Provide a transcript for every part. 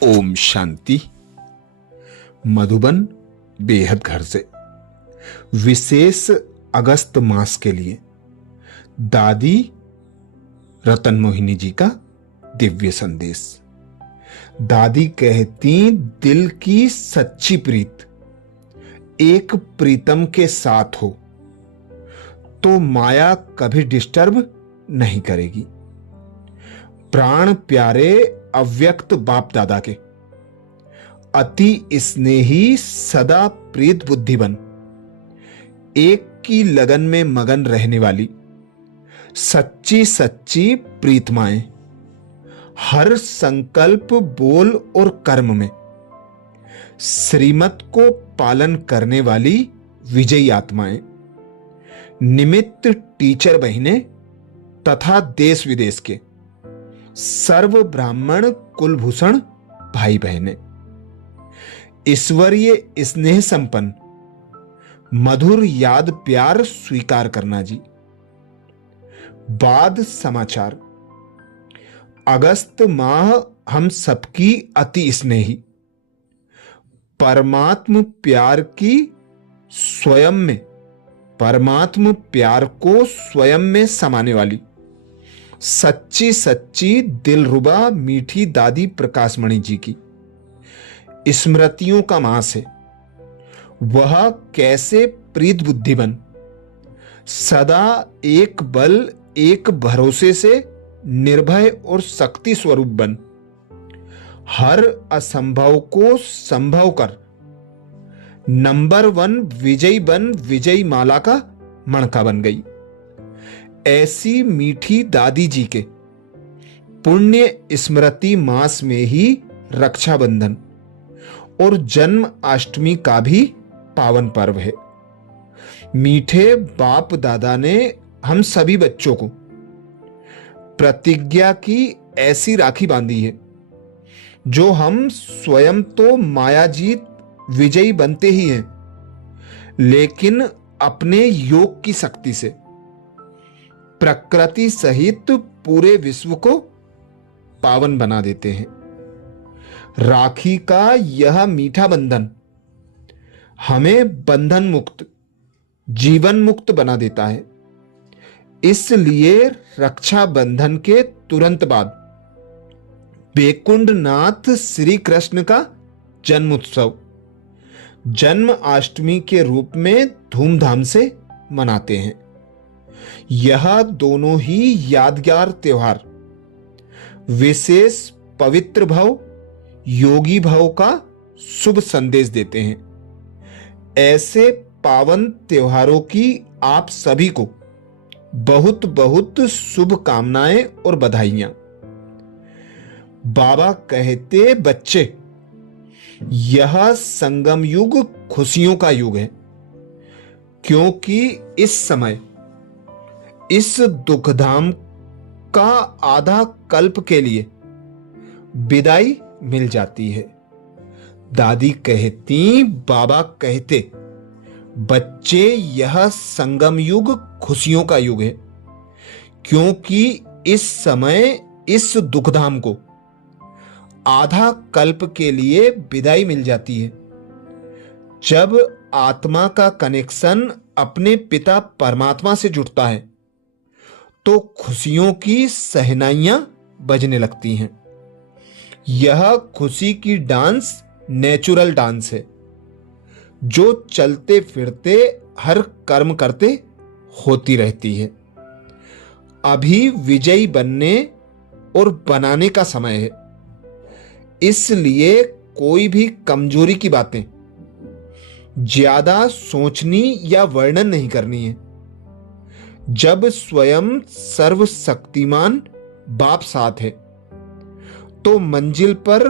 ओम शांति। मधुबन बेहद घर से विशेष अगस्त मास के लिए दादी रतन मोहिनी जी का दिव्य संदेश। दादी कहती, दिल की सच्ची प्रीत एक प्रीतम के साथ हो तो माया कभी डिस्टर्ब नहीं करेगी। प्राण प्यारे अव्यक्त बाप दादा के अति स्नेही सदा प्रीत बुद्धि बन, एक की लगन में मगन रहने वाली सच्ची सच्ची प्रीतमाएं, हर संकल्प बोल और कर्म में श्रीमत को पालन करने वाली विजयी आत्माएं, निमित्त टीचर बहिनें तथा देश विदेश के सर्व ब्राह्मण कुलभूषण भाई बहनें, ईश्वरीय स्नेह संपन्न मधुर याद प्यार स्वीकार करना जी। बाद समाचार। अगस्त माह हम सबकी अति स्नेही परमात्म प्यार की स्वयं में परमात्म प्यार को स्वयं में समाने वाली सच्ची सच्ची दिलरुबा मीठी दादी प्रकाशमणि जी की स्मृतियों का मास है। वह कैसे प्रीत बुद्धि बन, सदा एक बल एक भरोसे से निर्भय और शक्ति स्वरूप बन, हर असंभव को संभव कर नंबर 1 विजयी बन, विजयी माला का मणका बन गई। ऐसी मीठी दादी जी के पुण्य स्मृति मास में ही रक्षाबंधन और जन्म अष्टमी का भी पावन पर्व है। मीठे बाप दादा ने हम सभी बच्चों को प्रतिज्ञा की ऐसी राखी बांधी है जो हम स्वयं तो मायाजीत विजयी बनते ही हैं, लेकिन अपने योग की शक्ति से प्रकृति सहित पूरे विश्व को पावन बना देते हैं। राखी का यह मीठा बंधन हमें बंधन मुक्त जीवन मुक्त बना देता है। इसलिए रक्षा बंधन के तुरंत बाद वैकुंठनाथ श्री कृष्ण का जन्म उत्सव जन्म अष्टमी के रूप में धूमधाम से मनाते हैं। यह दोनों ही यादगार त्योहार विशेष पवित्र भव योगी भव का शुभ संदेश देते हैं। ऐसे पावन त्योहारों की आप सभी को बहुत बहुत शुभकामनाएं और बधाइयां। बाबा कहते, बच्चे यह संगम युग खुशियों का युग है, क्योंकि इस समय इस दुखधाम का आधा कल्प के लिए विदाई मिल जाती है। दादी कहती, बाबा कहते, बच्चे यह संगम युग खुशियों का युग है, क्योंकि इस समय इस दुखधाम को आधा कल्प के लिए विदाई मिल जाती है। जब आत्मा का कनेक्शन अपने पिता परमात्मा से जुड़ता है तो खुशियों की सहनाइयां बजने लगती हैं। यह खुशी की डांस नेचुरल डांस है, जो चलते फिरते हर कर्म करते होती रहती है। अभी विजयी बनने और बनाने का समय है, इसलिए कोई भी कमजोरी की बातें ज्यादा सोचनी या वर्णन नहीं करनी है। जब स्वयं सर्वशक्तिमान बाप साथ है तो मंजिल पर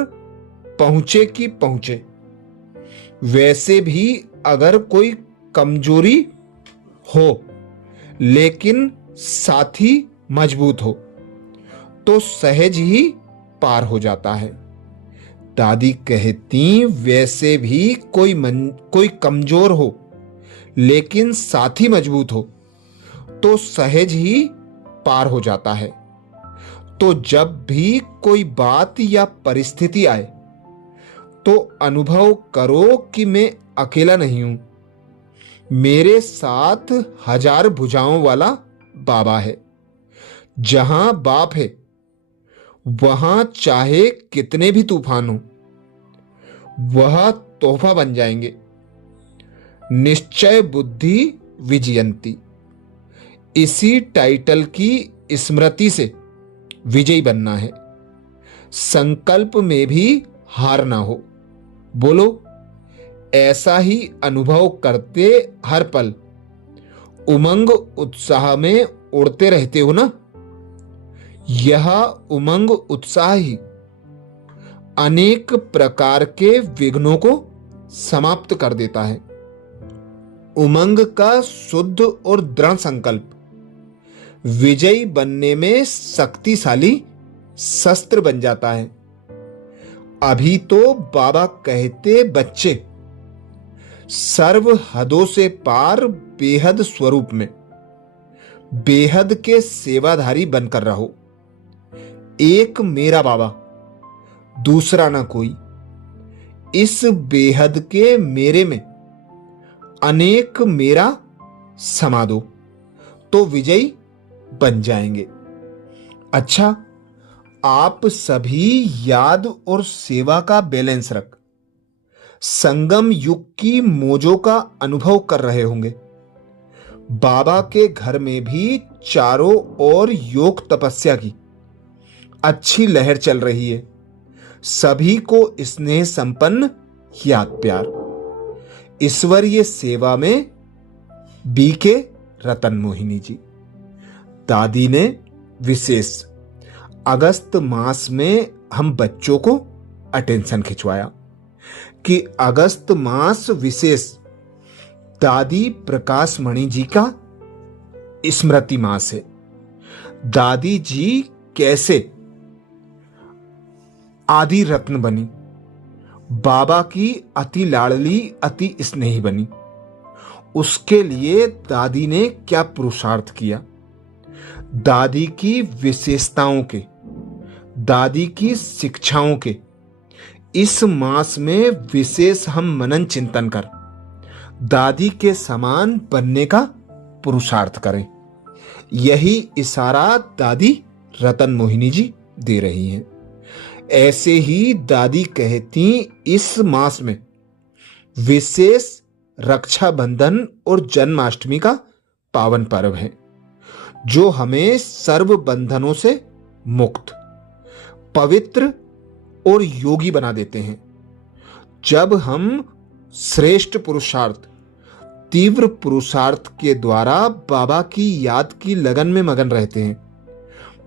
पहुंचे कि पहुंचे। वैसे भी अगर कोई कमजोरी हो लेकिन साथी मजबूत हो तो सहज ही पार हो जाता है। दादी कहती, वैसे भी कोई कमजोर हो लेकिन साथी मजबूत हो तो सहज ही पार हो जाता है। तो जब भी कोई बात या परिस्थिति आए तो अनुभव करो कि मैं अकेला नहीं हूं। मेरे साथ 1000 भुजाओं वाला बाबा है। जहां बाप है वहां चाहे कितने भी तूफान हो वह तोहफा बन जाएंगे। निश्चय बुद्धि विजयंती, इसी टाइटल की स्मृति से विजयी बनना है। संकल्प में भी हार ना हो। बोलो, ऐसा ही अनुभव करते हर पल उमंग उत्साह में उड़ते रहते हो ना। यह उमंग उत्साह ही अनेक प्रकार के विघ्नों को समाप्त कर देता है। उमंग का शुद्ध और दृढ़ संकल्प विजयी बनने में शक्तिशाली शस्त्र बन जाता है। अभी तो बाबा कहते बच्चे, सर्व हदों से पार बेहद स्वरूप में बेहद के सेवाधारी बनकर रहो। एक मेरा बाबा, दूसरा ना कोई। इस बेहद के मेरे में अनेक मेरा समा दो तो विजयी बन जाएंगे। अच्छा, आप सभी याद और सेवा का बैलेंस रख संगम युग की मौजों का अनुभव कर रहे होंगे। बाबा के घर में भी चारों ओर योग तपस्या की अच्छी लहर चल रही है। सभी को स्नेह संपन्न याद प्यार। ईश्वरीय सेवा में बीके रतन मोहिनी जी। दादी ने विशेष अगस्त मास में हम बच्चों को अटेंशन खिंचवाया कि अगस्त मास विशेष दादी प्रकाश मणि जी का स्मृति मास है। दादी जी कैसे आदि रत्न बनी, बाबा की अति लाडली अति स्नेही बनी, उसके लिए दादी ने क्या पुरुषार्थ किया। दादी की विशेषताओं के, दादी की शिक्षाओं के इस मास में विशेष हम मनन चिंतन कर दादी के समान बनने का पुरुषार्थ करें। यही इशारा दादी रतन मोहिनी जी दे रही हैं। ऐसे ही दादी कहती इस मास में विशेष रक्षाबंधन और जन्माष्टमी का पावन पर्व है जो हमें सर्व बंधनों से मुक्त, पवित्र और योगी बना देते हैं। जब हम श्रेष्ठ पुरुषार्थ, तीव्र पुरुषार्थ के द्वारा बाबा की याद की लगन में मगन रहते हैं,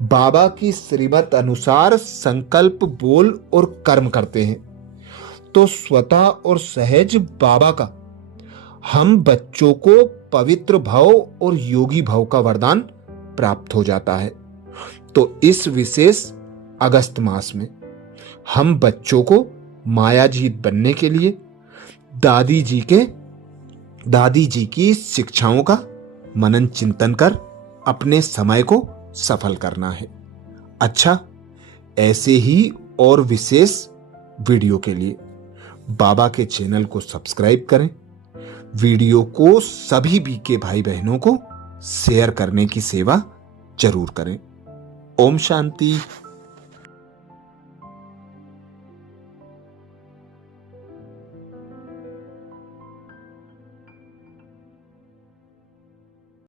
बाबा की श्रीमत अनुसार संकल्प बोल और कर्म करते हैं, तो स्वतः और सहज बाबा का हम बच्चों को पवित्र भाव और योगी भाव का वरदान प्राप्त हो जाता है। तो इस विशेष अगस्त मास में हम बच्चों को मायाजीत बनने के लिए दादी जी की शिक्षाओं का मनन चिंतन कर अपने समय को सफल करना है। अच्छा, ऐसे ही और विशेष वीडियो के लिए बाबा के चैनल को सब्सक्राइब करें। वीडियो को सभी बीके भाई बहनों को शेयर करने की सेवा जरूर करें। ओम शांति।